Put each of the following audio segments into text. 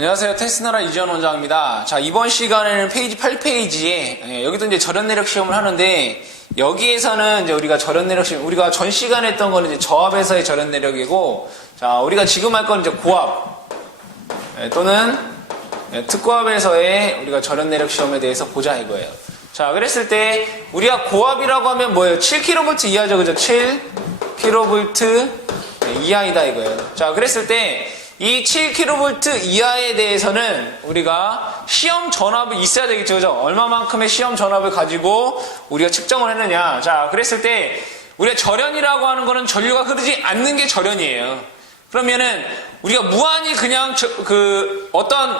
안녕하세요. 테스나라 이지원 원장입니다. 자, 이번 시간에는 페이지 8페이지에 여기도 이제 절연 내력 시험을 하는데 여기에서는 이제 우리가 절연 내력 시험, 우리가 전 시간에 했던 거는 이제 저압에서의 절연 내력이고, 자, 우리가 지금 할 건 이제 고압 또는 특고압에서의 우리가 절연 내력 시험에 대해서 보자 이거예요. 자, 그랬을 때 우리가 고압이라고 하면 뭐예요? 7kV 이하죠, 그죠? 7kV 이하이다 이거예요. 자, 그랬을 때 이 7kV 이하에 대해서는 우리가 시험 전압이 있어야 되겠죠, 그죠? 얼마만큼의 시험 전압을 가지고 우리가 측정을 했느냐. 자, 그랬을 때 우리가 절연이라고 하는 거는 전류가 흐르지 않는 게 절연이에요. 그러면은 우리가 무한히 그냥 어떤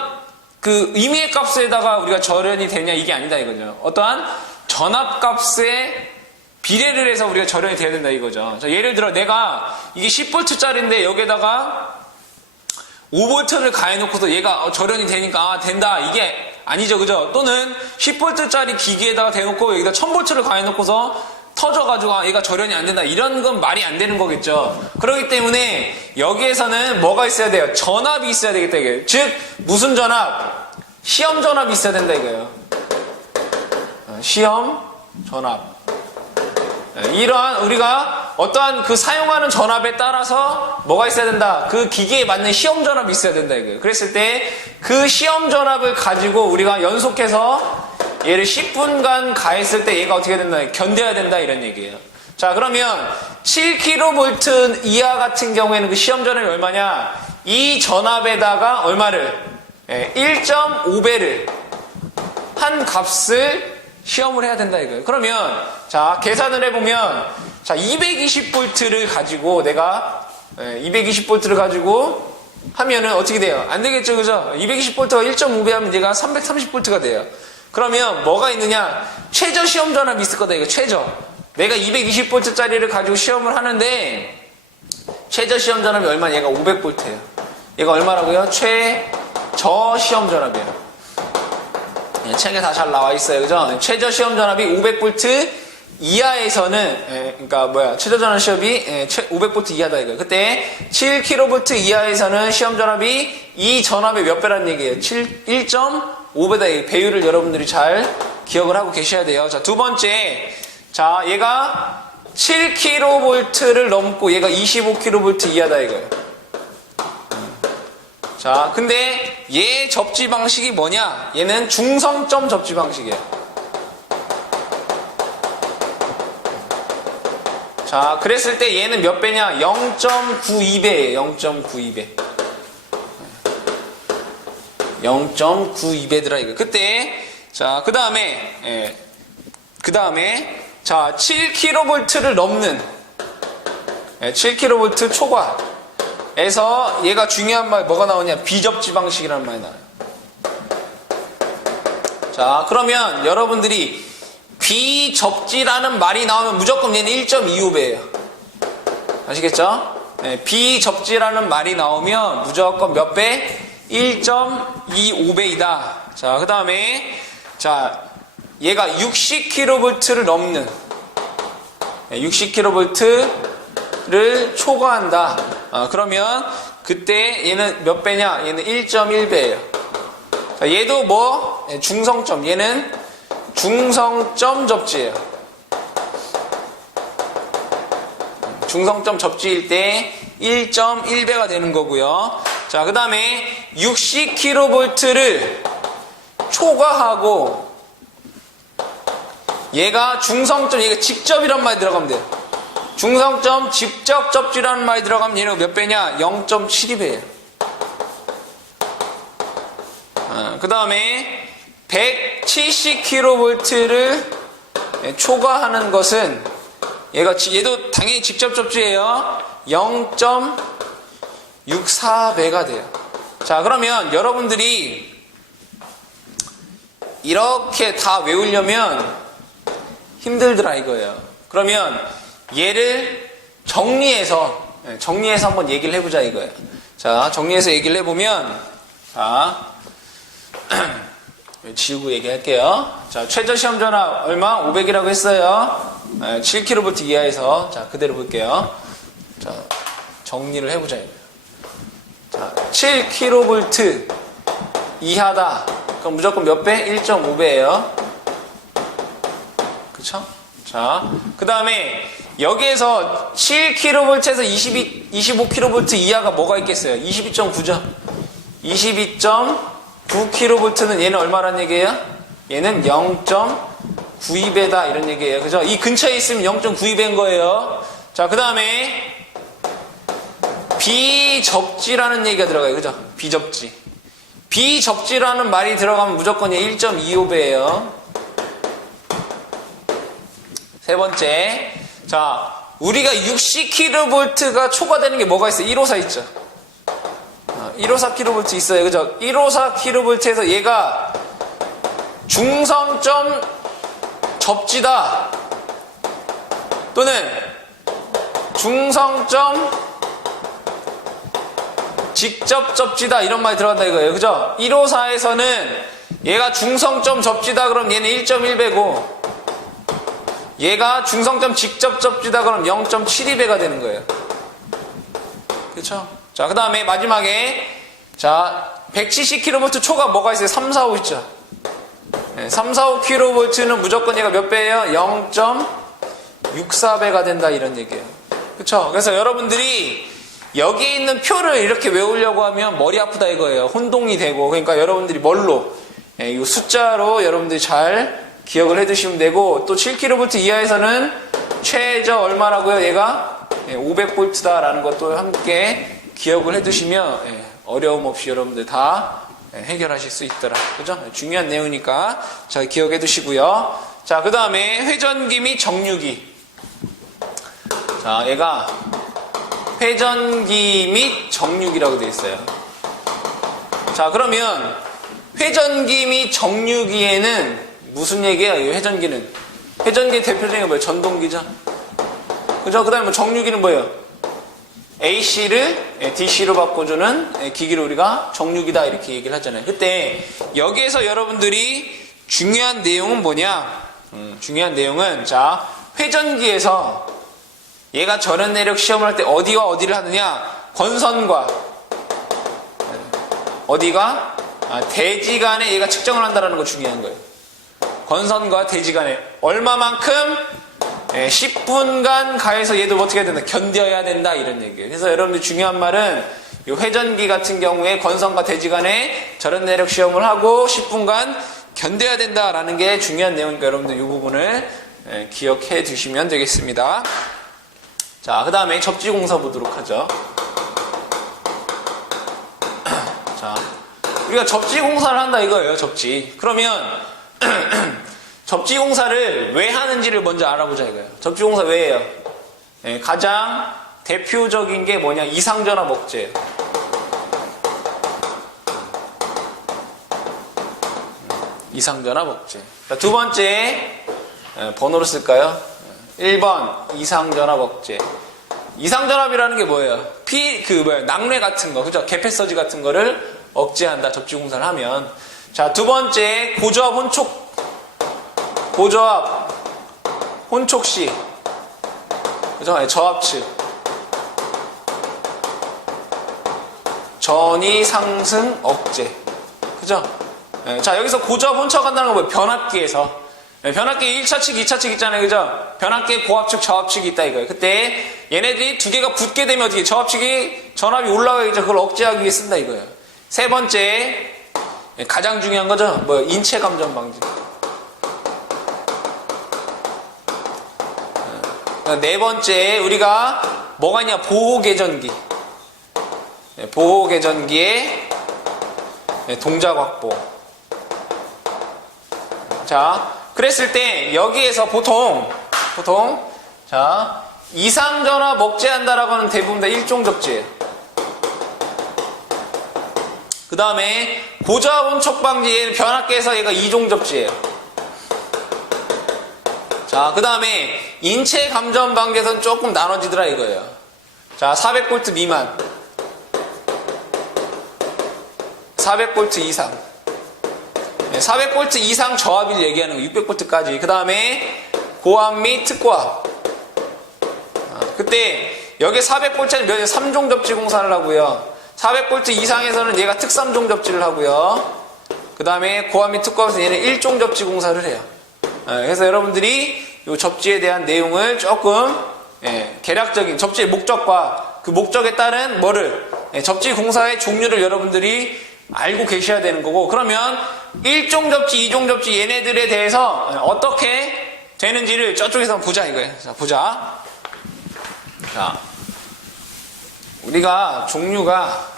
임의의 값에다가 우리가 절연이 되냐 이게 아니다 이거죠. 어떠한 전압 값에 비례를 해서 우리가 절연이 돼야 된다 이거죠. 자, 예를 들어 내가 이게 10V짜리인데 여기에다가 5V를 가해놓고서 얘가 절연이 되니까 된다 이게 아니죠, 그죠? 또는 10V짜리 기기에다가 대놓고 여기다 1000V를 가해놓고서 터져가지고 얘가 절연이 안 된다 이런 건 말이 안 되는 거겠죠. 그렇기 때문에 여기에서는 뭐가 있어야 돼요? 전압이 있어야 되겠다 이거예요. 즉 무슨 전압? 시험 전압이 있어야 된다 이거예요. 시험 전압. 이러한 우리가 어떠한 사용하는 전압에 따라서 뭐가 있어야 된다? 그 기계에 맞는 시험 전압이 있어야 된다 이거예요. 그랬을 때 그 시험 전압을 가지고 우리가 연속해서 얘를 10분간 가했을 때 얘가 어떻게 된다? 견뎌야 된다 이런 얘기예요. 자, 그러면 7kV 이하 같은 경우에는 그 시험 전압이 얼마냐? 이 전압에다가 얼마를? 1.5배를 한 값을 시험을 해야 된다 이거예요. 그러면 자, 계산을 해보면 자, 220V를 가지고 내가 220V를 가지고 하면은 어떻게 돼요? 안 되겠죠, 그죠? 220V가 1.5배 하면 얘가 330V가 돼요. 그러면 뭐가 있느냐? 최저 시험 전압이 있을 거다 이거. 최저. 내가 220V짜리를 가지고 시험을 하는데 최저 시험 전압이 얼마냐? 얘가 500V예요. 얘가 얼마라고요? 최저 시험 전압이에요. 책에 다 잘 나와 있어요, 그죠? 최저 시험 전압이 500V 이하에서는, 그러니까 최저 전압 시험이 500V 이하다 이거예요. 그때 7kV 이하에서는 시험 전압이 이 전압의 몇 배라는 얘기예요? 1.5배다. 배율을 여러분들이 잘 기억을 하고 계셔야 돼요. 자, 두 번째. 자, 얘가 7kV를 넘고 얘가 25kV 이하다 이거예요. 자, 근데 얘 접지 방식이 뭐냐? 얘는 중성점 접지 방식이에요. 자, 그랬을 때 얘는 몇 배냐? 0.92배예요. 0.92배. 0.92배더라 이거. 그때 자, 그 다음에 자, 7kV를 넘는 7kV 초과 에서 얘가 중요한 말 뭐가 나오냐? 비접지 방식이라는 말이 나와요. 자, 그러면 여러분들이 비접지라는 말이 나오면 무조건 얘는 1.25배예요. 아시겠죠? 비접지라는 말이 나오면 무조건 몇 배? 1.25배이다. 자, 그 다음에 자, 얘가 60kV를 넘는 60kV를 초과한다. 그러면 그때 얘는 몇 배냐? 얘는 1.1배예요. 자, 얘도 뭐? 중성점. 얘는 중성점 접지예요. 중성점 접지일 때 1.1배가 되는 거고요. 자, 그 다음에 60kV를 초과하고 얘가 중성점, 얘가 직접이란 말이 들어가면 돼요. 중성점 직접 접지라는 말이 들어가면 얘는 몇 배냐? 0.72배예요. 그 다음에 170kV를 초과하는 것은 얘도 당연히 직접 접지예요. 0.64배가 돼요. 자, 그러면 여러분들이 이렇게 다 외우려면 힘들더라 이거예요. 그러면 얘를 정리해서 한번 얘기를 해보자 이거예요. 자, 정리해서 얘기를 해보면, 자, 지우고 얘기할게요. 자, 최저 시험 전압 얼마? 500이라고 했어요. 7kV 이하에서. 자, 그대로 볼게요. 자, 정리를 해보자 이거예요. 자, 7kV 이하다. 그럼 무조건 몇 배? 1.5배예요. 그쵸? 자, 그 다음에 여기에서 7kV에서 25kV 이하가 뭐가 있겠어요? 22.9죠. 22.9kV는 얘는 얼마란 얘기예요? 얘는 0.92배다 이런 얘기예요. 그죠? 이 근처에 있으면 0.92배인 거예요. 자, 그 다음에 비접지라는 얘기가 들어가요. 그죠? 비접지. 비접지라는 말이 들어가면 무조건 1.25배예요. 세 번째. 자, 우리가 60kV가 초과되는 게 뭐가 있어요? 154 있죠? 154kV 있어요. 그죠? 154kV에서 얘가 중성점 접지다. 또는 중성점 직접 접지다. 이런 말이 들어간다 이거예요. 그죠? 154에서는 얘가 중성점 접지다. 그럼 얘는 1.1배고 얘가 중성점 직접 접지다. 그럼 0.72배가 되는 거예요. 그렇죠? 자, 그 다음에 마지막에 자 170kV 초가 뭐가 있어요? 3, 4, 5 있죠? 네, 3, 4, 5kV는 무조건 얘가 몇 배예요? 0.64배가 된다 이런 얘기예요. 그렇죠? 그래서 여러분들이 여기 있는 표를 이렇게 외우려고 하면 머리 아프다 이거예요. 혼동이 되고. 그러니까 여러분들이 뭘로? 이 숫자로 여러분들이 잘 기억을 해두시면 되고, 또 7kV 이하에서는 최저 얼마라고요? 얘가 500V다라는 것도 함께 기억을 해두시면 어려움 없이 여러분들 다 해결하실 수 있더라. 그죠? 중요한 내용이니까 잘 기억해 두시고요. 자, 그 다음에 회전기 및 정류기. 자, 얘가 회전기 및 정류기라고 되어 있어요. 자, 그러면 회전기 및 정류기에는 무슨 얘기예요? 이 회전기는. 회전기의 대표적인 게 뭐예요? 전동기죠. 그죠? 그 다음에 뭐 정류기는 뭐예요? AC를 DC로 바꿔주는 기기를 우리가 정류기다 이렇게 얘기를 하잖아요. 그때 여기에서 여러분들이 중요한 내용은 뭐냐? 중요한 내용은 자 회전기에서 얘가 전원 내력 시험을 할 때 어디와 어디를 하느냐? 권선과 어디가? 대지 간에 얘가 측정을 한다는 거 중요한 거예요. 권선과 대지 간에 얼마만큼 10분간 가해서 얘도 어떻게 해야 된다? 견뎌야 된다 이런 얘기예요. 그래서 여러분들 중요한 말은 이 회전기 같은 경우에 권선과 대지 간에 전원 내력 시험을 하고 10분간 견뎌야 된다라는 게 중요한 내용이니까 여러분들 이 부분을 기억해 두시면 되겠습니다. 자, 그 다음에 접지공사 보도록 하죠. 자, 우리가 접지공사를 한다 이거예요. 접지. 그러면 접지공사를 왜 하는지를 먼저 알아보자 이거예요. 접지공사 왜 해요? 가장 대표적인 게 뭐냐? 이상전압 억제예요. 이상전압 억제. 자, 두 번째 번호로 쓸까요? 1번 이상전압 억제. 이상전압이라는 게 뭐예요? 낙뢰 같은 거, 그죠? 개폐서지 같은 거를 억제한다. 접지공사를 하면. 자, 두 번째 고저압 혼촉시, 그죠? 저압측, 전위 상승 억제, 그죠? 자, 여기서 고저압 혼촉 한다는 건 뭐예요? 변압기에서. 변압기 1차측, 2차측 있잖아요. 그죠? 변압기에 고압측, 저압측이 있다 이거예요. 그때 얘네들이 두 개가 붙게 되면 어떻게 저압측이 전압이 올라가겠죠. 그걸 억제하기 위해 쓴다 이거예요. 세 번째, 가장 중요한 거죠. 뭐요? 인체 감전 방지. 네 번째, 우리가 뭐가 있냐? 보호개전기. 보호개전기의 동작 확보. 자, 그랬을 때 여기에서 보통 자 이상전압 억제한다라고 하는 대부분 다 1종 접지예요. 그 다음에 고저압 혼촉 방지에는 변압기에서 얘가 2종 접지예요. 자, 그 다음에 인체 감전 방지에서는 조금 나눠지더라 이거예요. 자, 400V 미만, 400V 이상, 400V 이상 저압을 얘기하는 거, 600V까지. 그 다음에 고압 및 특고압. 그때 여기 400V짜리 몇 3종 접지 공사를 하고요. 400V 이상에서는 얘가 특3종 접지를 하고요. 그 다음에 고압 및 특고압에서 얘는 일종 접지 공사를 해요. 그래서 여러분들이 이 접지에 대한 내용을 조금 개략적인 접지의 목적과 그 목적에 따른 접지 공사의 종류를 여러분들이 알고 계셔야 되는 거고, 그러면 일종 접지, 이종 접지 얘네들에 대해서 어떻게 되는지를 저쪽에서 보자 이거예요. 자, 보자. 자, 우리가 종류가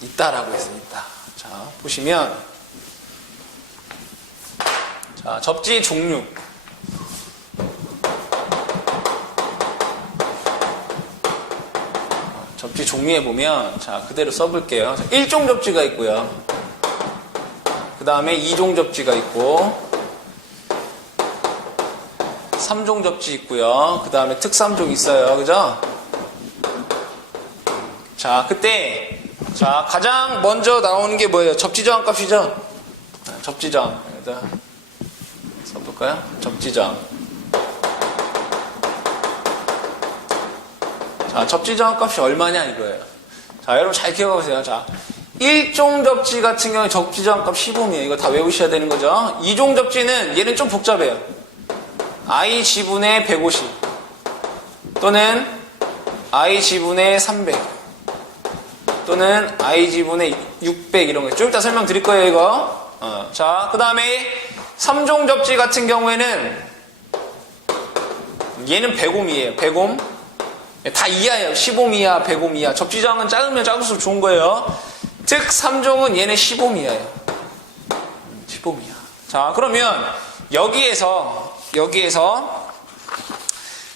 있다라고 했습니다. 자, 보시면, 자, 접지 종류. 접지 종류에 보면, 자, 그대로 써볼게요. 자, 1종 접지가 있고요. 그 다음에 2종 접지가 있고, 3종 접지 있고요. 그 다음에 특3종 있어요. 그죠? 자, 그때, 자, 가장 먼저 나오는 게 뭐예요? 접지 저항 값이죠? 접지 저항. 여기다 써볼까요? 접지 저항. 자, 접지 저항 값이 얼마냐 이거예요. 자, 여러분 잘 기억해보세요. 자, 1종 접지 같은 경우에 접지 저항 값 15이에요. 이거 다 외우셔야 되는 거죠. 2종 접지는 얘는 좀 복잡해요. I 지분의 150 또는 I 지분의 300 또는 I 지분의 600 이런 거 좀 이따 설명드릴 거예요 이거. 자, 그 다음에 3종 접지 같은 경우에는 얘는 100옴이에요. 100옴 다 이하예요. 15옴 이하, 100옴 이하. 접지 저항은 작으면 작을수록 좋은 거예요. 특 3종은 얘는 15옴 이하예요. 15옴 이하. 자, 그러면 여기에서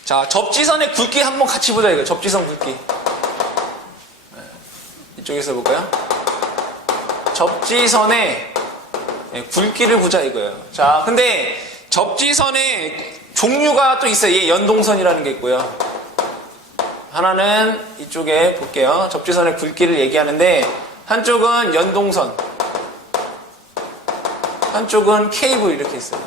자, 접지선의 굵기 한번 같이 보자 이거. 접지선 굵기. 이쪽에서 볼까요? 접지선의 굵기를 보자 이거예요. 자, 근데 접지선의 종류가 또 있어요. 얘 연동선이라는 게 있고요. 하나는 이쪽에 볼게요. 접지선의 굵기를 얘기하는데, 한쪽은 연동선, 한쪽은 케이블 이렇게 있어요.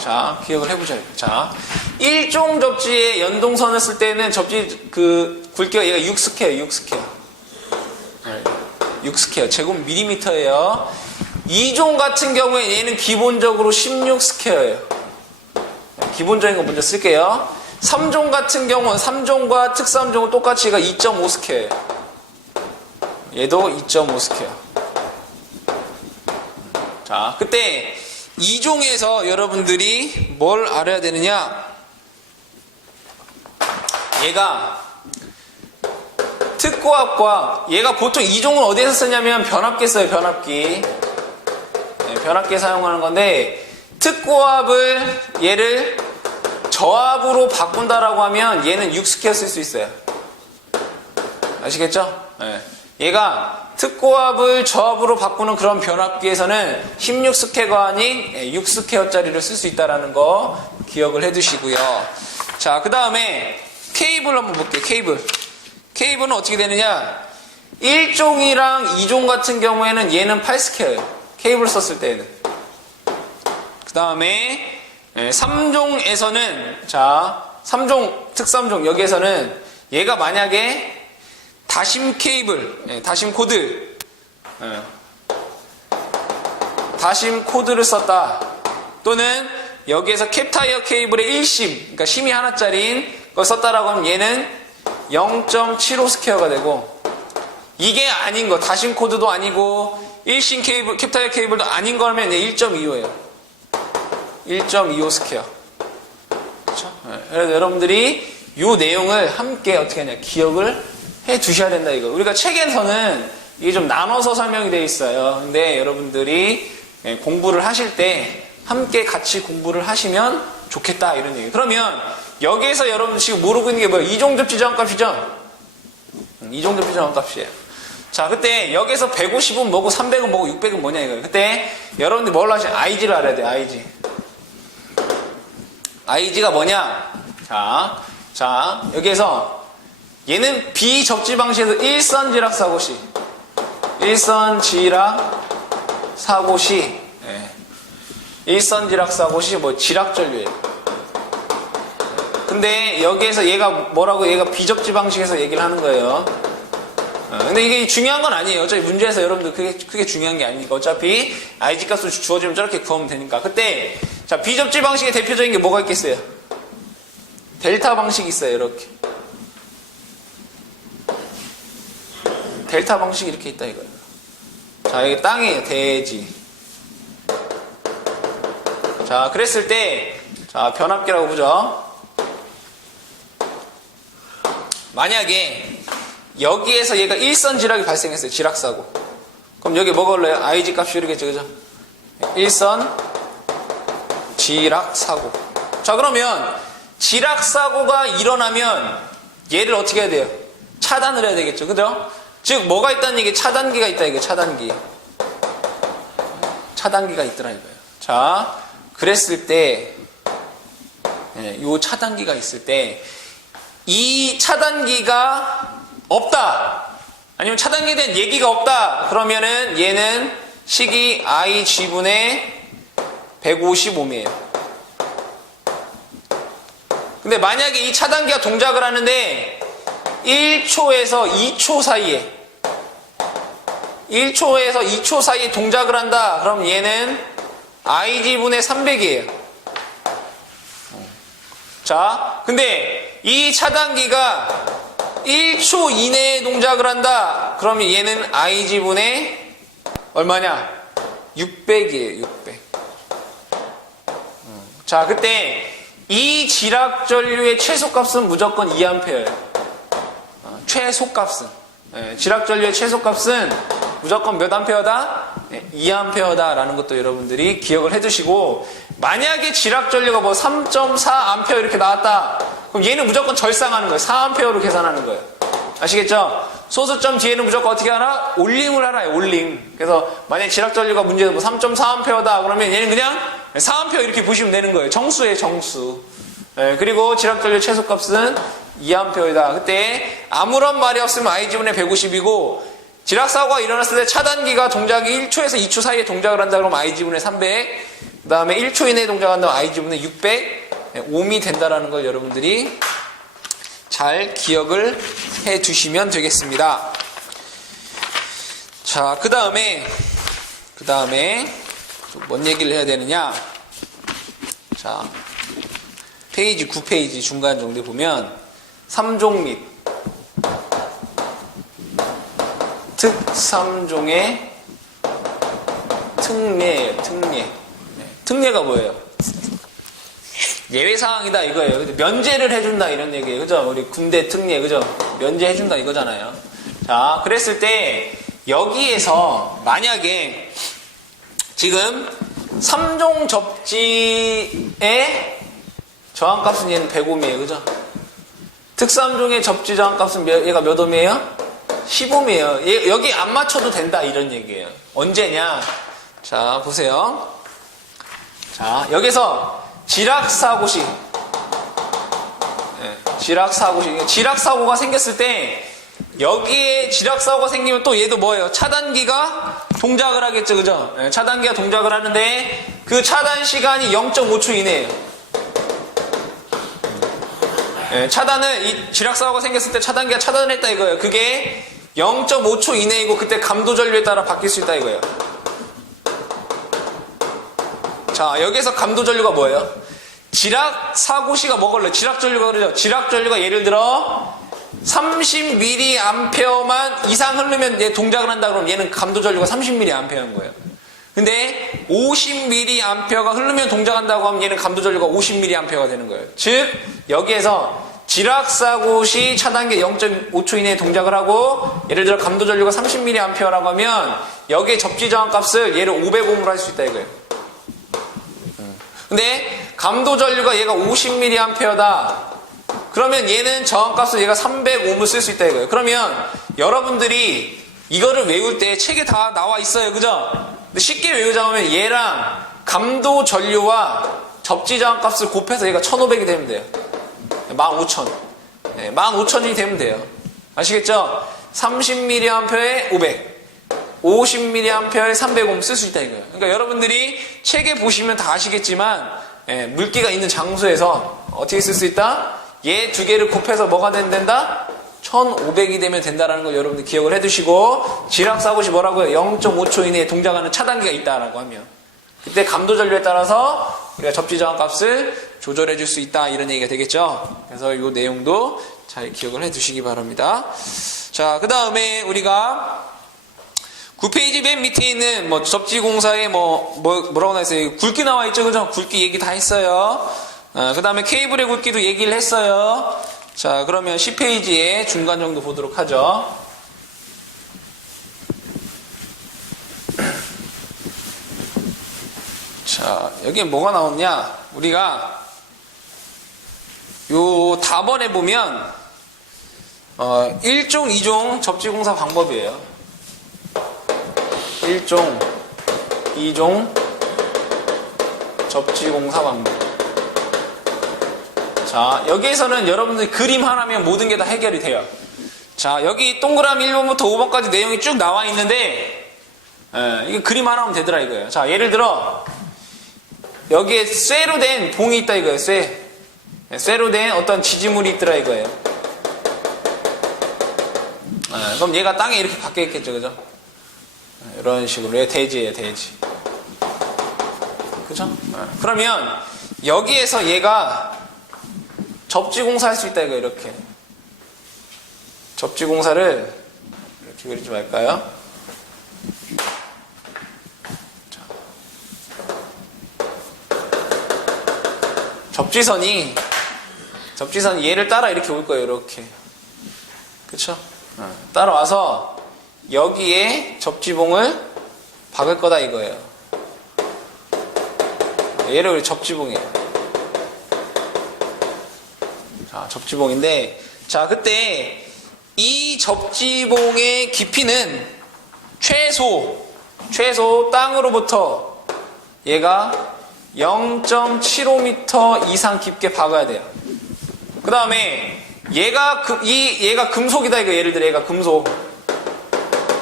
자, 기억을 해보자. 자, 1종 접지에 연동선을 쓸 때는 접지 굵기가 얘가 6스퀘어, 6스퀘어. 6스퀘어, 제곱 밀리미터예요. 2종 같은 경우에 얘는 기본적으로 16스퀘어예요. 기본적인 거 먼저 쓸게요. 3종 같은 경우는 3종과 특3종은 똑같이 얘가 2.5스퀘어예요. 얘도 2.5스퀘어. 자, 그때 2종에서 여러분들이 뭘 알아야 되느냐? 얘가 특고압과 얘가 보통 2종은 어디에서 쓰냐면 변압기에 써요. 변압기. 변압기에 사용하는 건데, 특고압을 얘를 저압으로 바꾼다라고 하면 얘는 6스퀘어 쓸 수 있어요. 아시겠죠? 네. 얘가 특고압을 저압으로 바꾸는 그런 변압기에서는 16스퀘어가 아닌 6스퀘어짜리를 쓸 수 있다는 거 기억을 해두시고요. 자, 그 다음에 케이블 한번 볼게요. 케이블은 어떻게 되느냐? 1종이랑 2종 같은 경우에는 얘는 8스퀘어예요. 케이블 썼을 때는. 그 다음에 3종에서는, 자, 3종, 특3종, 여기에서는 얘가 만약에 다심 케이블, 다심 코드, 다심 코드를 썼다. 또는 여기에서 캡타이어 케이블의 1심, 그러니까 심이 하나짜리인 걸 썼다라고 하면 얘는 0.75스퀘어가 되고, 이게 아닌 거, 다심 코드도 아니고, 1심 케이블, 캡타이어 케이블도 아닌 거면 1.25예요. 1.25 스퀘어. 그렇죠? 그래서 여러분들이 이 내용을 함께 어떻게 하냐, 기억을 해 두셔야 된다 이거. 우리가 책에서는 이게 좀 나눠서 설명이 되어 있어요. 근데 여러분들이 공부를 하실 때 함께 같이 공부를 하시면 좋겠다 이런 얘기. 그러면 여기에서 여러분들 지금 모르고 있는 게 뭐예요? 2종 접지 저항값이죠? 2종 접지 저항값이에요. 자, 그때 여기서 150은 뭐고 300은 뭐고 600은 뭐냐 이거예요. 그때 여러분들이 뭘 하시냐? IG를 알아야 돼요. IG. IG가 뭐냐? 자, 여기에서 얘는 비접지 방식에서 일선지락 사고시. 일선지락 사고시. 일선지락 사고시 뭐 지락전류예요. 근데 여기에서 얘가 뭐라고, 얘가 비접지 방식에서 얘기를 하는 거예요. 근데 이게 중요한 건 아니에요. 어차피 문제에서 여러분들 그게 중요한 게 아니니까. 어차피 IG 값을 주어지면 저렇게 구하면 되니까. 그때, 자, 비접지 방식의 대표적인 게 뭐가 있겠어요? 델타 방식이 있어요, 이렇게. 델타 방식이 이렇게 있다, 이거예요. 자, 이게 땅이에요, 대지. 자, 그랬을 때, 자, 변압기라고 보죠. 만약에, 여기에서 얘가 일선 지락이 발생했어요. 지락사고. 그럼 여기 뭐가 올라요? IG 값이 이러겠죠. 그죠? 일선 지락사고. 자, 그러면 지락사고가 일어나면 얘를 어떻게 해야 돼요? 차단을 해야 되겠죠. 그죠? 즉, 뭐가 있다는 얘기? 차단기가 있다. 이게 차단기. 차단기가 있더라 이거예요. 자, 그랬을 때, 요 차단기가 있을 때, 이 차단기가 없다. 아니면 차단기에 대한 얘기가 없다. 그러면은 얘는 식이 IG분의 150옴이에요. 근데 만약에 이 차단기가 동작을 하는데 1초에서 2초 사이에 1초에서 2초 사이에 동작을 한다. 그럼 얘는 IG분의 300이에요. 자, 근데 이 차단기가 1초 이내에 동작을 한다. 그러면 얘는 IG분의 얼마냐? 600이에요. 600. 자, 그때 이 지락전류의 최소값은 무조건 2A예요. 최소값은. 지락전류의 최소값은 무조건 몇 암페어다? 2A다라는 것도 여러분들이 기억을 해두시고, 만약에 지락전류가 뭐 3.4A 이렇게 나왔다. 그럼 얘는 무조건 절상하는 거예요. 4A로 계산하는 거예요. 아시겠죠? 소수점 뒤에는 무조건 어떻게 하나? 올림을 하나요. 올림. 그래서 만약에 지락전류가 문제는 뭐 3.4A다. 그러면 얘는 그냥 4A 이렇게 보시면 되는 거예요. 정수예요. 정수. 그리고 지락전류 최소값은 2A이다. 그때 아무런 말이 없으면 IG분의 150이고, 지락사고가 일어났을 때 차단기가 동작이 1초에서 2초 사이에 동작을 한다 그러면 IG분의 300, 그 다음에 1초 이내에 동작한다면 IG분의 600 옴이 된다라는 걸 여러분들이 잘 기억을 해 두시면 되겠습니다. 자, 그 다음에 뭔 얘기를 해야 되느냐? 자, 페이지 9페이지 중간 정도에 보면 3종 및 특3종의 특례예요. 특례. 특례가 뭐예요? 예외사항이다 이거예요. 면제를 해준다 이런 얘기예요. 그죠? 우리 군대 특례, 그죠? 면제해준다 이거잖아요. 자, 그랬을 때 여기에서 만약에 지금 3종 접지의 저항값은 얘는 100옴이에요. 그죠? 특3종의 접지 저항값은 얘가 몇 옴이에요? 10옴이에요. 여기 안 맞춰도 된다 이런 얘기예요. 언제냐? 자, 보세요. 자, 여기서 지락사고시. 지락사고가 생겼을 때 여기에 지락사고가 생기면 또 얘도 뭐예요? 차단기가 동작을 하겠죠. 그죠? 차단기가 동작을 하는데 그 차단 시간이 0.5초 이내예요. 차단을, 이 지락사고가 생겼을 때 차단기가 차단을 했다 이거예요. 그게 0.5초 이내이고 그때 감도전류에 따라 바뀔 수 있다 이거예요. 자, 여기서 감도전류가 뭐예요? 지락사고시가 뭐걸래? 지락전류가 그러죠. 지락전류가 예를 들어 30mA만 이상 흐르면 얘 동작을 한다 그러면 얘는 감도전류가 30mA인 거예요. 근데 50mA가 흐르면 동작한다고 하면 얘는 감도전류가 50mA가 되는 거예요. 즉 여기에서 지락사고 시 차단기 0.5초 이내에 동작을 하고 예를 들어 감도전류가 30mA라고 하면 여기에 접지저항값을 얘를 500옴으로 할 수 있다 이거예요. 근데 감도전류가 얘가 50mA다. 그러면 얘는 저항값을 얘가 300옴을 쓸 수 있다 이거예요. 그러면 여러분들이 이거를 외울 때 책에 다 나와 있어요. 그죠? 근데 쉽게 외우자면 얘랑 감도전류와 접지저항값을 곱해서 얘가 1500이 되면 돼요. 15,000. 15,000이 되면 돼요. 아시겠죠? 30mA에 500. 50mA에 300옴 쓸 수 있다 이거예요. 그러니까 여러분들이 책에 보시면 다 아시겠지만 물기가 있는 장소에서 어떻게 쓸 수 있다? 얘 두 개를 곱해서 뭐가 된다? 1500이 되면 된다라는 걸 여러분들 기억을 해두시고, 지락사고시 뭐라고요? 0.5초 이내에 동작하는 차단기가 있다라고 하면, 그때 감도 전류에 따라서 우리가 접지 저항 값을 조절해 줄 수 있다, 이런 얘기가 되겠죠. 그래서 이 내용도 잘 기억을 해 두시기 바랍니다. 자, 그 다음에 우리가 9페이지 맨 밑에 있는 뭐 접지공사에 뭐라고 나있어요? 굵기 나와 있죠, 그죠? 굵기 얘기 다 했어요. 그 다음에 케이블의 굵기도 얘기를 했어요. 자, 그러면 10페이지에 중간 정도 보도록 하죠. 자, 여기에 뭐가 나오냐? 우리가 요 답원에 보면 1종, 2종 접지공사 방법이에요. 1종, 2종 접지공사 방법. 자, 여기에서는 여러분들 그림 하나면 모든 게 다 해결이 돼요. 자, 여기 동그라미 1번부터 5번까지 내용이 쭉 나와 있는데, 이게 그림 하나면 되더라 이거예요. 자, 예를 들어 여기에 쇠로 된 봉이 있다 이거예요. 쇠로 된 어떤 지지물이 있더라 이거예요. 그럼 얘가 땅에 이렇게 박혀 있겠죠, 그죠? 이런 식으로. 대지예요, 대지. 그죠? 그러면 여기에서 얘가 접지공사 할 수 있다 이거예요. 이렇게 접지공사를 이렇게 그리지 말까요? 접지선이 얘를 따라 이렇게 올 거예요. 이렇게. 그쵸? 따라와서 여기에 접지봉을 박을 거다 이거예요. 얘를 우리 접지봉이에요. 자, 접지봉인데, 자, 그때 이 접지봉의 깊이는 최소 땅으로부터 얘가 0.75m 이상 깊게 박아야 돼요. 그 다음에 얘가 금속이다 이거. 예를 들어 얘가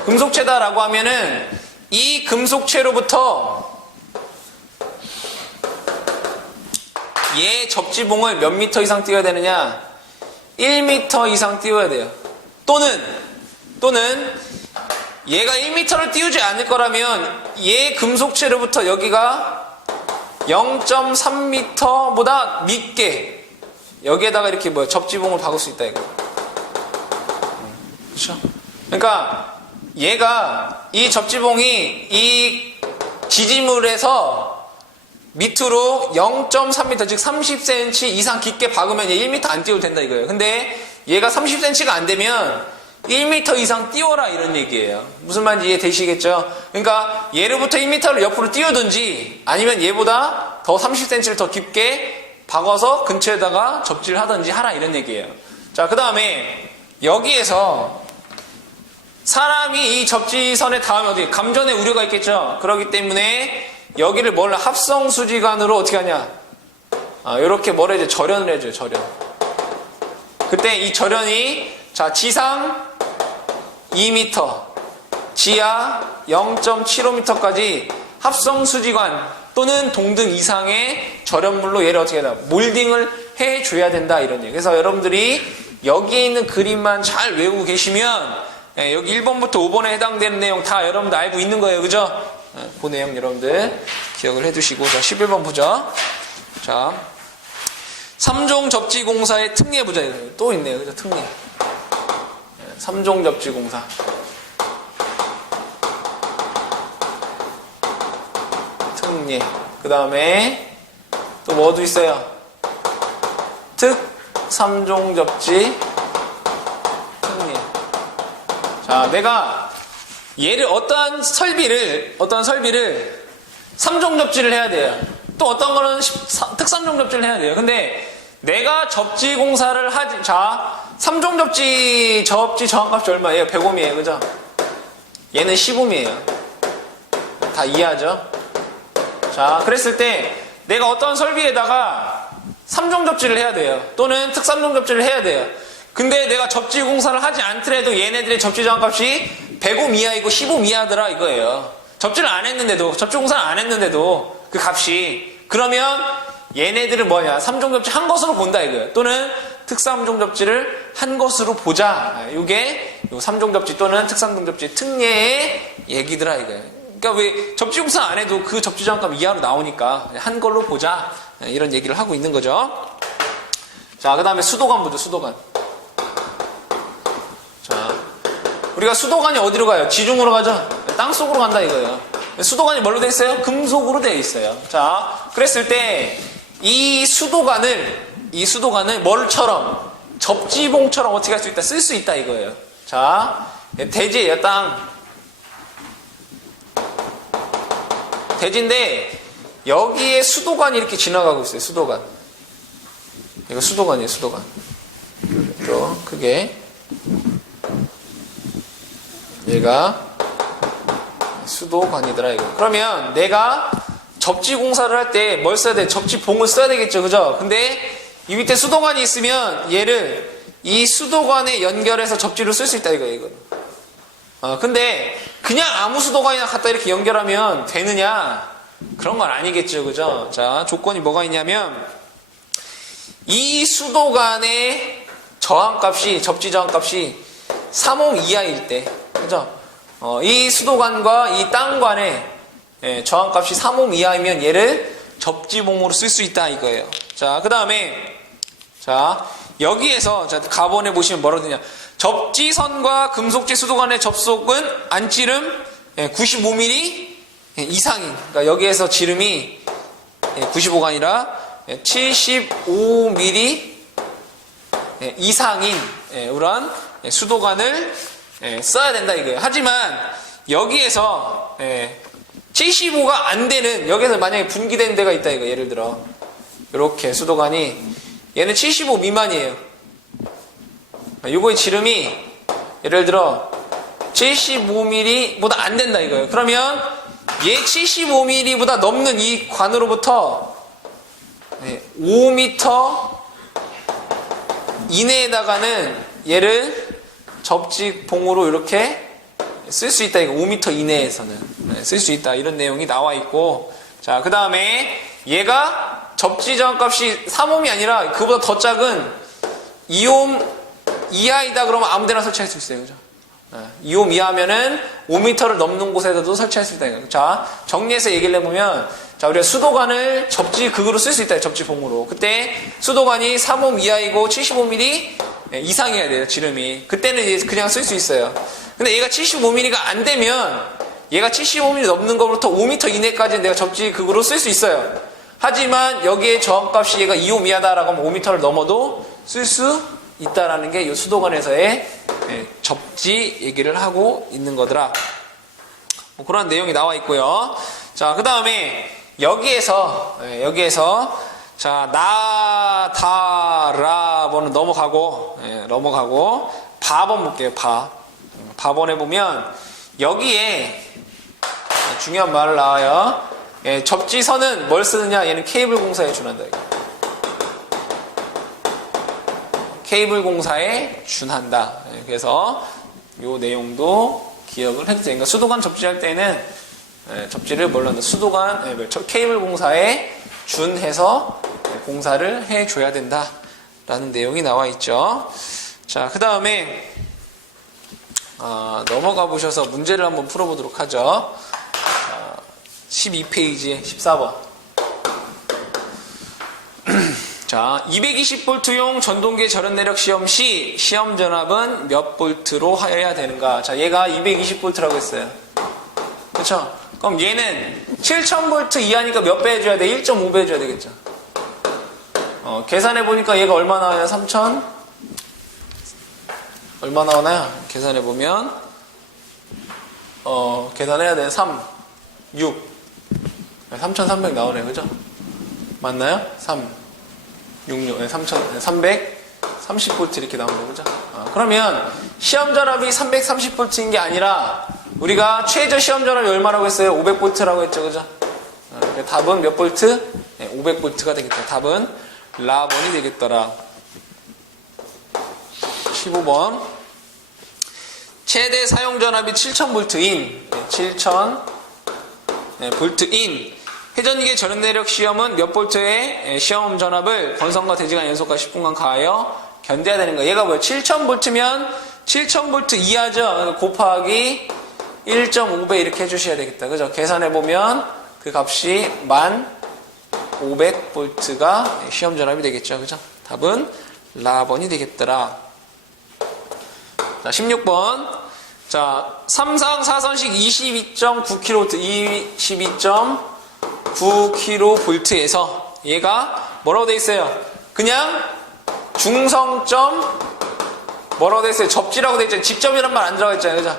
금속체다라고 하면은 이 금속체로부터 얘 접지봉을 몇 미터 이상 띄워야 되느냐? 1m 이상 띄워야 돼요. 또는 얘가 1m를 띄우지 않을 거라면 얘 금속체로부터 여기가 0.3m보다 밑게 여기에다가 이렇게 접지봉을 박을 수 있다 이거. 그렇죠? 그러니까 얘가 이 접지봉이 이 지지물에서 밑으로 0.3m 즉 30cm 이상 깊게 박으면 얘 1m 안 띄워도 된다 이거예요. 근데 얘가 30cm가 안 되면 1m 이상 띄워라 이런 얘기예요. 무슨 말인지 이해되시겠죠? 그러니까 얘로부터 1m를 옆으로 띄우든지 아니면 얘보다 더 30cm를 더 깊게 박아서 근처에다가 접지를 하든지 하라 이런 얘기예요. 자, 그 다음에 여기에서 사람이 이 접지선에 닿으면 어디 감전의 우려가 있겠죠. 그렇기 때문에 여기를 합성수지관으로 어떻게 하냐? 이렇게 이제 절연을 해줘요. 절연. 그때 이 절연이 자, 지상 2m, 지하 0.75m까지 합성수지관 또는 동등 이상의 절연물로 얘를 어떻게 해야 되나? 몰딩을 해줘야 된다 이런 얘기. 그래서 여러분들이 여기에 있는 그림만 잘 외우고 계시면 여기 1번부터 5번에 해당되는 내용 다 여러분들 알고 있는 거예요. 그죠? 그 내용 여러분들 기억을 해두시고. 자, 11번 보자. 자, 3종 접지공사의 특례 보자. 또 있네요. 그죠? 특례. 3종 접지공사. 특례. 그 다음에 또 뭐도 있어요? 특 3종 접지 특례. 자, 내가 얘를 어떠한 설비를 3종 접지를 해야 돼요. 또 어떤 거는 특 3종 접지를 해야 돼요. 근데 내가 접지공사를 하지, 자, 3종 접지 저항값이 얼마예요? 100옴이에요. 그죠? 얘는 10옴이에요. 다 이해하죠? 자, 그랬을 때 내가 어떤 설비에다가 3종 접지를 해야 돼요. 또는 특 3종 접지를 해야 돼요. 근데 내가 접지공사를 하지 않더라도 얘네들의 접지 저항값이 100옴 이하이고 10옴 이하더라 이거예요. 접지를 안 했는데도, 접지공사를 안 했는데도 그 값이. 그러면 얘네들을 3종 접지 한 것으로 본다 이거예요. 또는 특3종 접지를 한 것으로 보자. 이게 요 3종 접지 또는 특3종 접지 특례의 얘기더라 이거예요. 그러니까 왜 접지 공사 안 해도 그 접지 정값 이하로 나오니까 한 걸로 보자. 이런 얘기를 하고 있는 거죠. 자, 그 다음에 수도관 보죠, 수도관. 자, 우리가 수도관이 어디로 가요? 지중으로 가죠? 땅 속으로 간다 이거예요. 수도관이 뭘로 되어 있어요? 금속으로 되어 있어요. 자, 그랬을 때 이 수도관을 뭘처럼? 접지봉처럼 어떻게 할 수 있다? 쓸 수 있다 이거예요. 자, 대지예요, 땅. 대지인데 여기에 수도관이 이렇게 지나가고 있어요. 수도관. 이거 수도관이에요. 수도관. 또 크게 얘가 수도관이더라 이거. 그러면 내가 접지 공사를 할 때 뭘 써야 돼? 접지봉을 써야 되겠죠, 그죠? 근데 이 밑에 수도관이 있으면 얘를 이 수도관에 연결해서 접지를 쓸 수 있다 이거예요. 이거. 근데 그냥 아무 수도관이나 갖다 이렇게 연결하면 되느냐? 그런 건 아니겠죠, 그죠? 자, 조건이 뭐가 있냐면 이 수도관의 저항값이, 접지 저항값이 3옴 이하일 때, 그죠? 이 수도관과 이 땅관의 저항값이 3옴 이하이면 얘를 접지봉으로 쓸 수 있다 이거예요. 자, 그 다음에 자, 여기에서 자, 가본에 보시면 뭐라고 되냐? 접지선과 금속재 수도관의 접속은 안지름 95mm 이상인. 그러니까 여기에서 지름이 95가 아니라 75mm 이상인 이런 수도관을 써야 된다 이거예요. 하지만 여기에서 75가 안 되는, 여기서 만약에 분기된 데가 있다 이거. 예를 들어 이렇게 수도관이 얘는 75 미만이에요. 요거의 지름이 예를 들어 75mm보다 안 된다 이거예요. 그러면 얘 75mm보다 넘는 이 관으로부터 5m 이내에다가는 얘를 접지봉으로 이렇게 쓸 수 있다 이거. 5m 이내에서는 쓸 수 있다 이런 내용이 나와 있고, 자, 그 다음에 얘가 접지 저항값이 3옴이 아니라 그보다 더 작은 2옴 이하이다 그러면 아무데나 설치할 수 있어요, 그죠? 2옴 이하면은 5m를 넘는 곳에서도 설치할 수 있다 이거. 자, 정리해서 얘기를 해보면, 자, 우리가 수도관을 접지 극으로 쓸 수 있다, 접지봉으로. 그때 수도관이 3옴 이하이고 75mm 이상이어야 돼요, 지름이. 그때는 이제 그냥 쓸 수 있어요. 근데 얘가 75mm가 안 되면 얘가 75mm 넘는 것부터 5m 이내까지 내가 접지극으로 쓸 수 있어요. 하지만 여기에 저항값이 얘가 2옴 이하다라고 하면 5m를 넘어도 쓸 수 있다라는 게 이 수도관에서의 접지 얘기를 하고 있는 거더라. 뭐 그런 내용이 나와 있고요. 자, 그 다음에 여기에서 자, 나, 다, 라 번은 넘어가고 바번 볼게요. 바번에 보면 여기에 중요한 말을 나와요. 접지선은 뭘 쓰느냐? 얘는 케이블 공사에 준한다. 케이블 공사에 준한다. 그래서 요 내용도 기억을 해도 돼요. 그러니까 수도관 접지할 때는 접지를 뭘로 한다? 수도관 케이블 공사에 준해서 공사를 해줘야 된다라는 내용이 나와 있죠. 자, 그 다음에 넘어가 보셔서 문제를 한번 풀어보도록 하죠. 12페이지에 14번. 자, 220V용 전동기 절연 내력 시험 시 시험 전압은 몇 볼트로 하여야 되는가? 자, 얘가 220V라고 했어요. 그렇죠? 그럼 얘는 7000V 이하니까 몇 배 해줘야 돼? 1.5배 해줘야 되겠죠. 계산해 보니까 얘가 얼마 나와요? 3000? 얼마 나오나요? 계산해 보면 계산해야 돼. 3, 6 3300 나오네요. 그죠? 맞나요? 3, 6, 6 330V 이렇게 나오는 거죠. 그러면 시험 전압이 330V인 게 아니라 우리가 최저 시험 전압이 얼마라고 했어요? 500V라고 했죠. 그죠? 답은 몇 볼트? 500V가 되겠다. 답은 라번이 되겠더라. 15번. 최대 사용 전압이 7000V인 7000V인 회전기계 절연 내력 시험은 몇 볼트의 시험 전압을 건선과 대지간 연속과 10분간 가하여 견뎌야 되는 거예요. 얘가 뭐예요? 7000V면 7000V 이하죠. 곱하기 1.5배 이렇게 해주셔야 되겠다. 그죠? 계산해보면 그 값이 1500V가 시험 전압이 되겠죠. 그죠? 답은 라번이 되겠더라. 자, 16번. 자, 3상 4선식 22.9kV, 22.9kV에서 얘가 뭐라고 돼 있어요? 그냥 중성점 뭐라고 돼 있어요? 접지라고 돼 있잖아요. 직접이란 말 안 들어가 있잖아요. 그죠?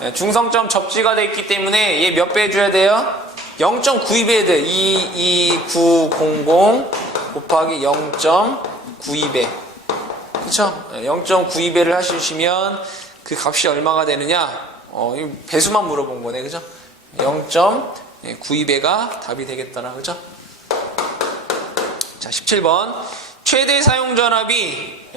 네, 중성점 접지가 돼 있기 때문에 얘 몇 배 해줘야 돼요? 0.92배 해야 돼요. 22900 곱하기 0.92배. 그쵸? 0.92배를 하시면 그 값이 얼마가 되느냐? 배수만 물어본 거네. 그죠? 0.92배가 답이 되겠더라. 그죠? 자, 17번. 최대 사용 전압이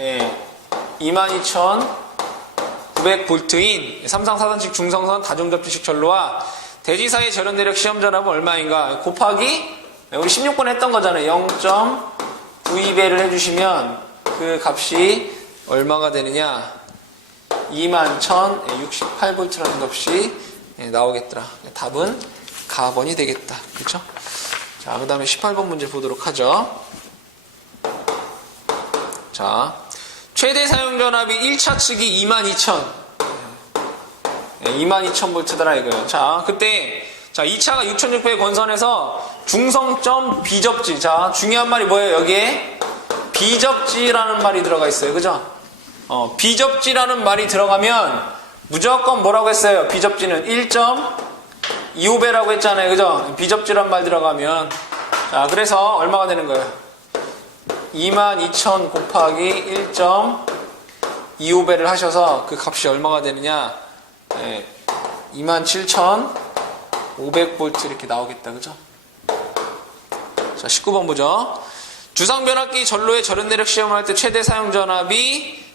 22900V인 삼상 4선식 중성선 다중접지식 전로와 대지사의 절연대력 시험 전압은 얼마인가? 곱하기 우리 16번 했던 거잖아요. 0.92배를 해주시면 그 값이 얼마가 되느냐? 21,068V라는 값이 나오겠더라. 답은 가번이 되겠다. 그렇죠? 자, 그 다음에 18번 문제 보도록 하죠. 자, 최대 사용 전압이 1차 측이 22,000V더라 이거예요. 자, 그때 자 2차가 6,600 건선에서 중성점 비접지. 자, 중요한 말이 뭐예요? 여기에 비접지라는 말이 들어가 있어요. 그죠? 비접지라는 말이 들어가면 무조건 뭐라고 했어요? 비접지는 1.25배라고 했잖아요. 그죠? 비접지란 말 들어가면 자, 그래서 얼마가 되는 거예요? 22,000 곱하기 1.25배를 하셔서 그 값이 얼마가 되느냐? 27,500V 이렇게 나오겠다. 그죠? 자, 19번 보죠. 주상변압기 전로의 절연대력 시험을 할 때 최대 사용 전압이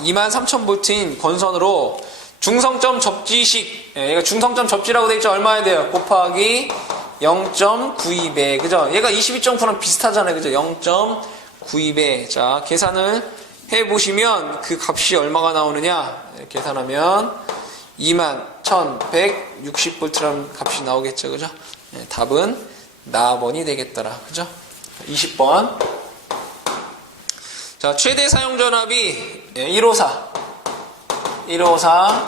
23,000V인 건선으로 중성점 접지식, 얘가 중성점 접지라고 돼 있죠? 얼마 해야 돼요? 곱하기 0.92배. 그죠? 얘가 22.9랑 비슷하잖아요. 그죠? 0.92배. 자, 계산을 해보시면 그 값이 얼마가 나오느냐? 계산하면 21,160V라는 값이 나오겠죠. 그죠? 답은 나번이 되겠더라. 그죠? 20번. 자, 최대 사용 전압이 154.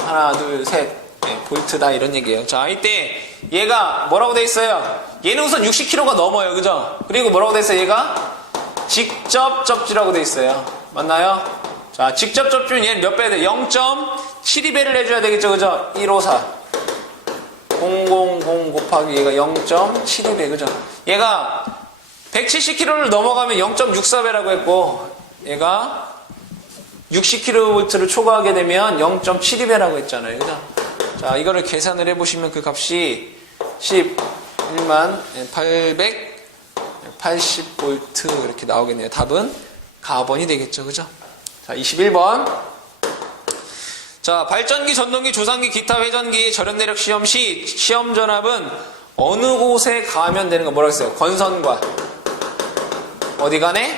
하나, 둘, 셋. 볼트다. 이런 얘기예요. 자, 이때 얘가 뭐라고 돼 있어요? 얘는 우선 60kg가 넘어요. 그죠? 그리고 뭐라고 돼 있어요? 얘가 직접 접지라고 돼 있어요. 맞나요? 자, 직접 접지면 얘는 몇 배 돼? 0.72배를 해줘야 되겠죠. 그죠? 154. 000 곱하기 얘가 0.72배. 그죠? 얘가 170kg를 넘어가면 0.64배라고 했고, 얘가 60kV를 초과하게 되면 0.72배라고 했잖아요. 그죠? 자, 이거를 계산을 해보시면 그 값이 11,880V 이렇게 나오겠네요. 답은 가번이 되겠죠. 그죠? 자, 21번. 자, 발전기, 전동기, 조상기, 기타 회전기 절연내력 시험 시 시험 전압은 어느 곳에 가하면 되는 거 뭐라고 했어요? 건선과 어디 간에?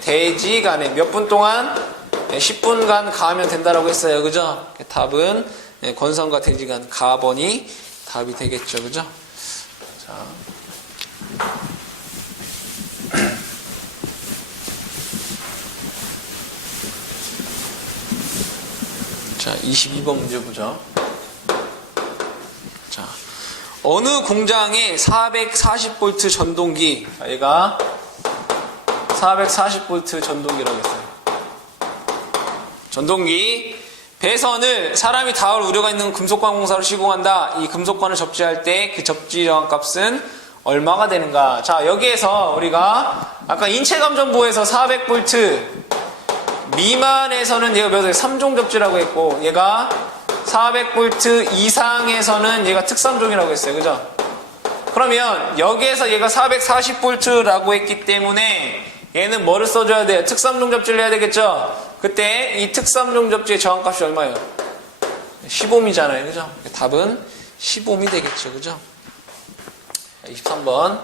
대지 간에 몇 분 동안? 10분간 가하면 된다라고 했어요. 그죠? 답은 건선과 대지 간 가번이 답이 되겠죠. 그죠? 자. 자, 22번 문제 보죠. 자, 어느 공장에 440V 전동기, 자, 얘가 440V 전동기라고 했어요. 전동기 배선을 사람이 닿을 우려가 있는 금속관 공사로 시공한다. 이 금속관을 접지할 때 그 접지 저항값은 얼마가 되는가? 자, 여기에서 우리가 아까 인체감전부에서 400V 미만에서는 얘가 몇이에요? 3종 접지라고 했고, 얘가 400V 이상에서는 얘가 특삼종이라고 했어요. 그죠? 그러면 여기에서 얘가 440V라고 했기 때문에 얘는 뭐를 써줘야 돼요? 특삼종 접지를 해야 되겠죠? 그때 이 특삼종 접지의 저항값이 얼마예요? 10ohm이잖아요. 그죠? 답은 10ohm이 되겠죠. 그죠? 23번.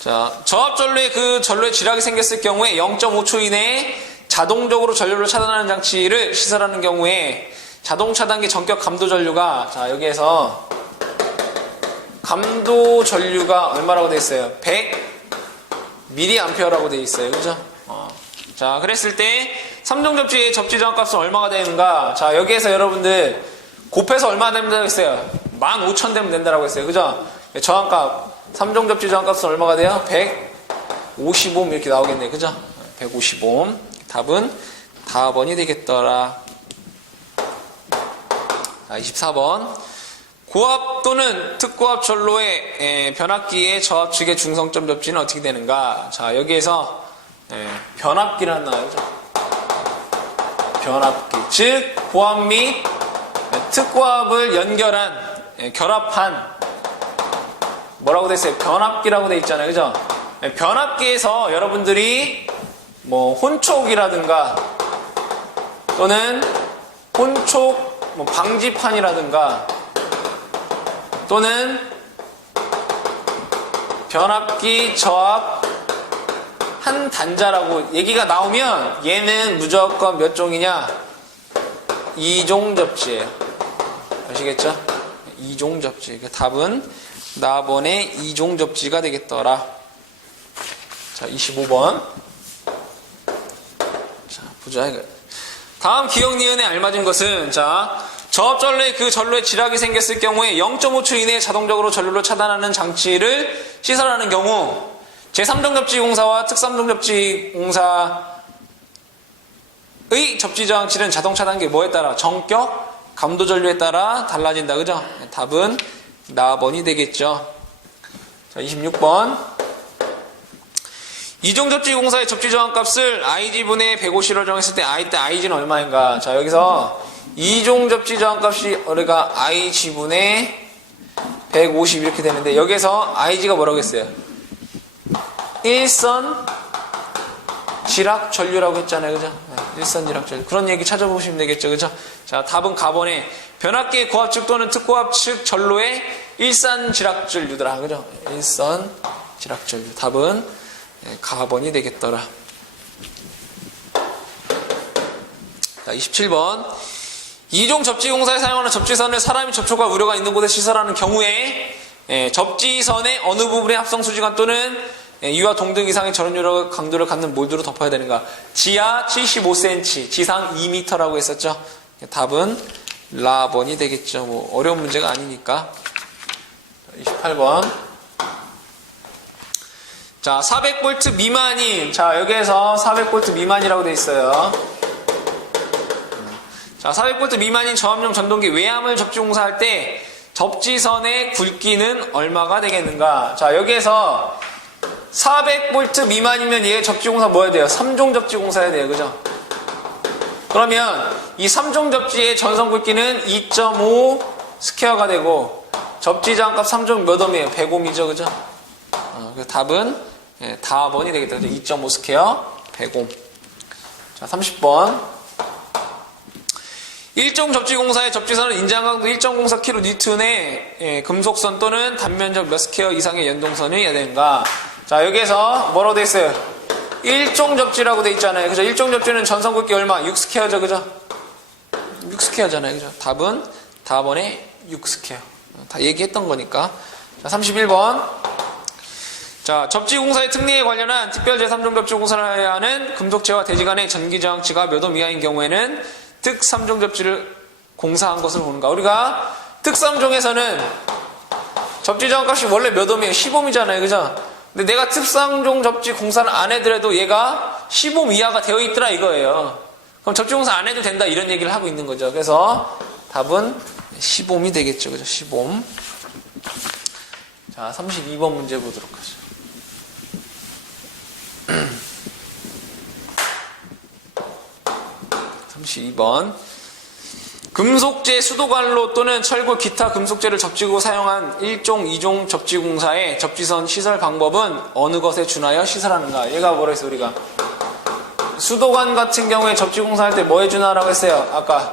자, 저압전로에 그 전로에 지락이 생겼을 경우에 0.5초 이내에 자동적으로 전류를 차단하는 장치를 시설하는 경우에 자동 차단기 전격 감도 전류가, 자, 여기에서 감도 전류가 얼마라고 되어 있어요? 100mA라고 되어 있어요. 그죠? 자, 그랬을 때 3종 접지의 접지 저항값은 얼마가 되는가? 자, 여기에서 여러분들 곱해서 얼마 된다고 했어요? 15,000 되면 된다고 했어요. 그죠? 저항값, 3종 접지 저항값은 얼마가 돼요? 150옴 이렇게 나오겠네요. 그죠? 150옴. 답은 4번이 되겠더라. 자, 24번. 고압 또는 특고압 전로의 변압기의 저압 측의 중성점 접지는 어떻게 되는가? 자, 여기에서 변압기라는 나와요. 변압기. 즉, 고압 및 특고압을 연결한, 결합한, 뭐라고 돼 있어요? 변압기라고 돼 있잖아요. 그죠? 변압기에서 여러분들이 뭐 혼촉이라든가 또는 혼촉 방지판이라든가 또는 변압기 저압 한 단자라고 얘기가 나오면 얘는 무조건 몇 종이냐? 2종 접지예요. 아시겠죠? 2종 접지. 그 답은 나번의 2종 접지가 되겠더라. 자, 25번. 자, 보자. 다음 기억 니은에 알맞은 것은, 자, 저압전로에 그 전로에 지락이 생겼을 경우에 0.5초 이내에 자동적으로 전류를 차단하는 장치를 시설하는 경우 제3종 접지공사와 특3종 접지공사의 접지 저항치는 자동 차단기 뭐에 따라? 전격 감도 전류에 따라 달라진다. 그죠? 답은 나번이 되겠죠. 자, 26번. 2종 접지공사의 접지 저항값을 IG분의 150로 정했을 때 I 때 IG는 얼마인가? 자, 여기서 2종 접지 저항값이 우리가 IG분의 150 이렇게 되는데 여기서 IG가 뭐라고 했어요? 일선 지락 전류라고 했잖아요. 그죠? 일선 지락 전류. 그런 얘기 찾아보시면 되겠죠. 그죠? 자, 답은 가번에 변압기의 고압 측 또는 특고압 측 전로의 일산 지락 전류더라. 그죠? 일선 지락 전류. 답은 가번이 되겠더라. 자, 27번. 2종 접지공사에 사용하는 접지선을 사람이 접촉할 우려가 있는 곳에 시설하는 경우에 접지선의 어느 부분의 합성 수지관 또는 이와 동등 이상의 전원유력 강도를 갖는 몰드로 덮어야 되는가? 지하 75cm, 지상 2m라고 했었죠. 답은 라번이 되겠죠. 뭐 어려운 문제가 아니니까. 28번. 자, 400V 미만인. 자, 여기에서 400V 미만이라고 돼 있어요. 자, 400V 미만인 저압용 전동기 외암을 접지공사할 때 접지선의 굵기는 얼마가 되겠는가? 자, 여기에서 400V 미만이면 얘 접지공사 뭐 해야 돼요? 3종 접지공사 해야 돼요. 그죠? 그러면 이 3종 접지의 전선 굵기는 2.5 스퀘어가 되고 접지저항값 3종 몇 옴이에요? 100옴이죠. 그죠? 그 답은 다번이 되겠다. 2.5 스퀘어 100옴. 자, 30번. 1종 접지공사의 접지선은 인장강도 1.04kN의 금속선 또는 단면적 몇 스퀘어 이상의 연동선이어야 되는가? 자, 여기에서 뭐라고 돼 있어요? 1종 접지라고 돼 있잖아요. 그죠? 1종 접지는 전선 굵기 얼마? 6스퀘어죠. 그죠? 6스퀘어잖아요. 그죠? 답은 다번에 6스퀘어. 다 얘기했던 거니까. 자, 31번. 자, 접지공사의 특례에 관련한 특별 제3종 접지공사를 해야 하는 금속체와 대지 간의 전기저항치가 몇 옴 이하인 경우에는 특 3종 접지를 공사한 것을 보는가? 우리가 특 3종에서는 접지저항값이 원래 몇 옴이에요? 10옴이잖아요. 그죠? 근데 내가 특 3종 접지 공사를 안 해더라도 얘가 10옴 이하가 되어 있더라 이거예요. 그럼 접지공사 안 해도 된다 이런 얘기를 하고 있는 거죠. 그래서 답은 10옴이 되겠죠. 그죠? 10옴. 자, 32번 문제 보도록 하죠. 32번. 금속재 수도관로 또는 철골 기타 금속재를 접지고 사용한 1종, 2종 접지공사의 접지선 시설 방법은 어느 것에 준하여 시설하는가? 얘가 뭐라 했어 우리가? 수도관 같은 경우에 접지공사할 때 뭐에 준하라고 했어요? 아까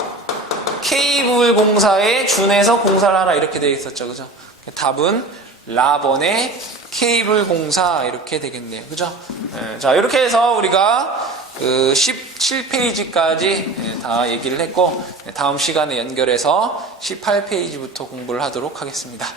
케이블 공사에 준해서 공사를 하라 이렇게 되어 있었죠. 그죠? 답은 라번의 케이블 공사 이렇게 되겠네요. 그죠? 예, 자, 이렇게 해서 우리가 그 17페이지까지 다 얘기를 했고 다음 시간에 연결해서 18페이지부터 공부를 하도록 하겠습니다.